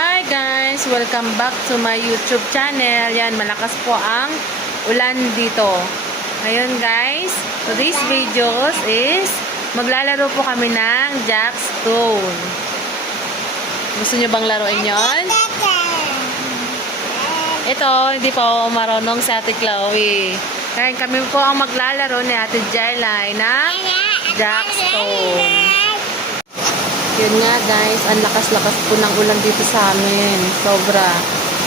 Hi guys! Welcome back to my YouTube channel. Yan, malakas po ang ulan dito. Ngayon guys, today's videos is maglalaro po kami ng jackstone. Gusto nyo bang laruin yon? Ito, hindi pa ako marunong sa Ate Chloe. Ngayon kami po ang maglalaro ni Ate Jelay ng jackstone. Yun nga guys, ang lakas-lakas po ng ulan dito sa amin. Sobra.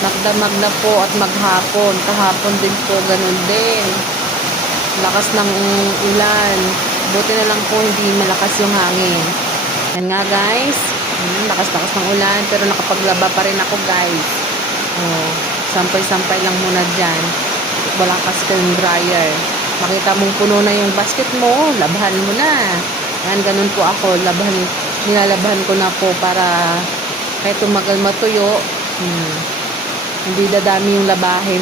Magdamag na po at maghapon. Kahapon din po, ganun din. Lakas ng ulan. Buti na lang po hindi malakas yung hangin. Yan nga guys. Lakas-lakas ng ulan. Pero nakapaglaba pa rin ako guys. Oh, sampay-sampay lang muna dyan. Walang kasi yung dryer. Makita mong puno na yung basket mo, labahan mo na. Yan, ganun po ako. Nilalabahan ko na po para kahit tumagal matuyo, hindi dadami yung labahin.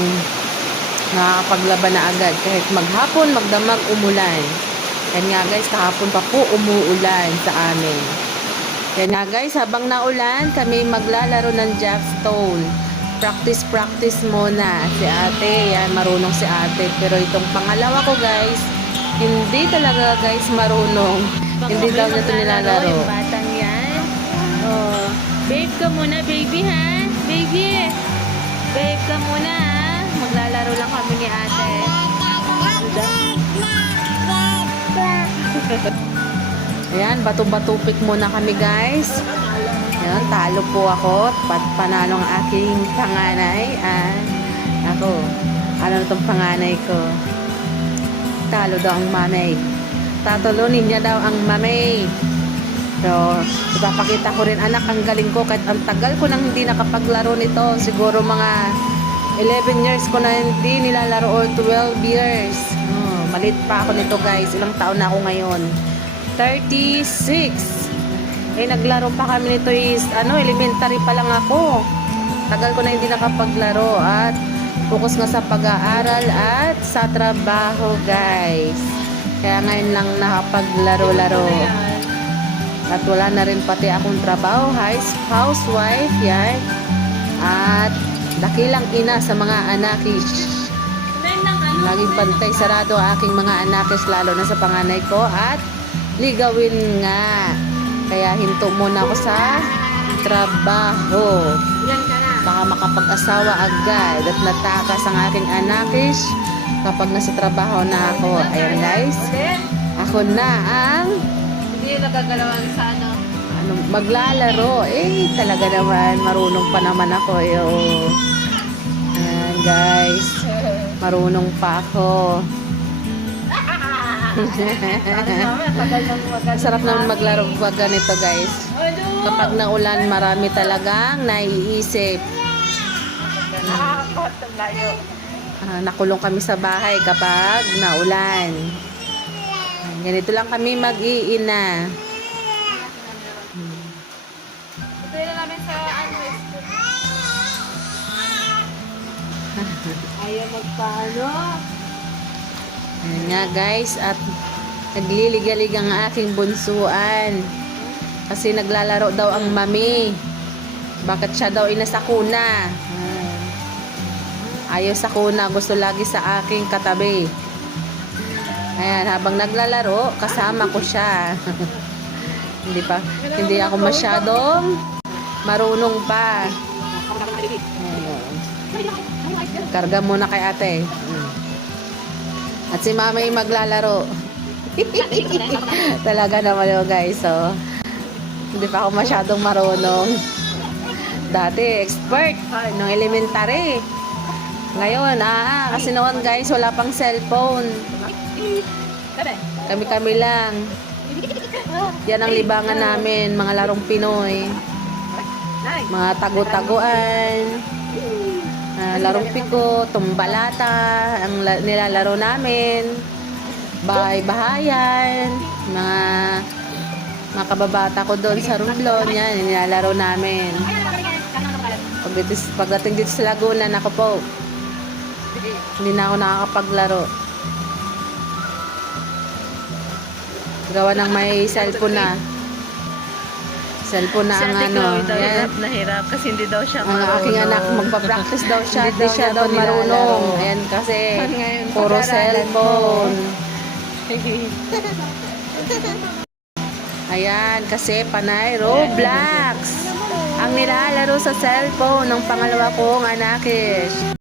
Nakakapaglaban na agad. Kahit maghapon, magdamag, umulan. Yan nga guys, kahapon pa po umuulan sa amin. Yan nga guys, habang naulan, kami maglalaro ng jackstone. Practice muna. Si ate, yan, marunong si ate. Pero itong pangalawa ko guys, hindi talaga guys marunong. Hindi daw na ito nilalaro. Yung batang yan. Oh, babe ka muna, baby ha? Baby. Babe ka muna ha? Maglalaro lang kami ni ate. Ayan, bato-batupik muna kami guys. Ayan, talo po ako. Panalo ang aking panganay. Ako, ano itong panganay ko? Talo daw ang mamay. Tatulunin niya daw ang mamay. So, ipapakita ko rin anak, ang galing ko kahit ang tagal ko nang hindi nakapaglaro nito. Siguro mga 11 years ko na hindi nilalaro or 12 years. Malit pa ako nito guys. Ilang taon na ako ngayon? 36. Naglaro pa kami nito is elementary pa lang ako. Tagal ko na hindi nakapaglaro at focus nga sa pag-aaral at sa trabaho guys. Kaya ngayon lang nakapaglaro-laro. At wala na rin pati akong trabaho. Housewife, yan. At dakilang ina sa mga anakis. Laging pantay sarado aking mga anakis, lalo na sa panganay ko. At ligawin nga. Kaya hinto muna ako sa trabaho. Baka makapag-asawa agad at natakas ang aking anakis kapag nasa trabaho na ako. Ayan guys, ako na ang hindi nagagalawan sa maglalaro. Talaga naman marunong pa naman ako. Ayan guys, marunong pa ako. Sarap naman maglaro pag ganito guys. Kapag naulan, marami talagang naiisip. Nakulong kami sa bahay kapag naulan. Ganito lang kami mag-iina. Ito na namin sa ayaw magpaano. Ayan nga guys, at nagliligalig ang aking bunsuan. Kasi naglalaro daw ang mami. Bakit siya daw inasakuna? Ayaw sa kuna, gusto lagi sa aking katabi. Ayan, habang naglalaro, kasama ko siya. Hindi ako masyadong marunong pa. Karga muna kay ate. At si mama yung maglalaro. Talaga naman yun guys. So, hindi pa ako masyadong marunong. Dati, expert. Nung elementary. Ngayon, kasi noon guys, wala pang cellphone. Kami lang. Yan ang libangan namin, mga larong Pinoy. Mga tago-taguan. Larong piko, tumbalata, ang nilalaro namin. Bahay-bahayan. Mga kababata ko doon sa Romblon, yan, nilalaro namin. Pagdating dito sa Laguna, nako po. Hindi na ako nakakapaglaro. Gawa ng may cellphone na. Cellphone na Si ang Ate ano. Chloe daw Yan. hirap na hirap kasi hindi daw siya Ang marunong. aking anak, magpa-practice daw siya. Hindi Hindi siya niya daw pa marunong. nilalaro. Ayan kasi, Ngayon, puro pag-aralan mo. cellphone. Ayan, kasi panay Roblox. Ang nilalaro sa cellphone ng pangalawa kong anak.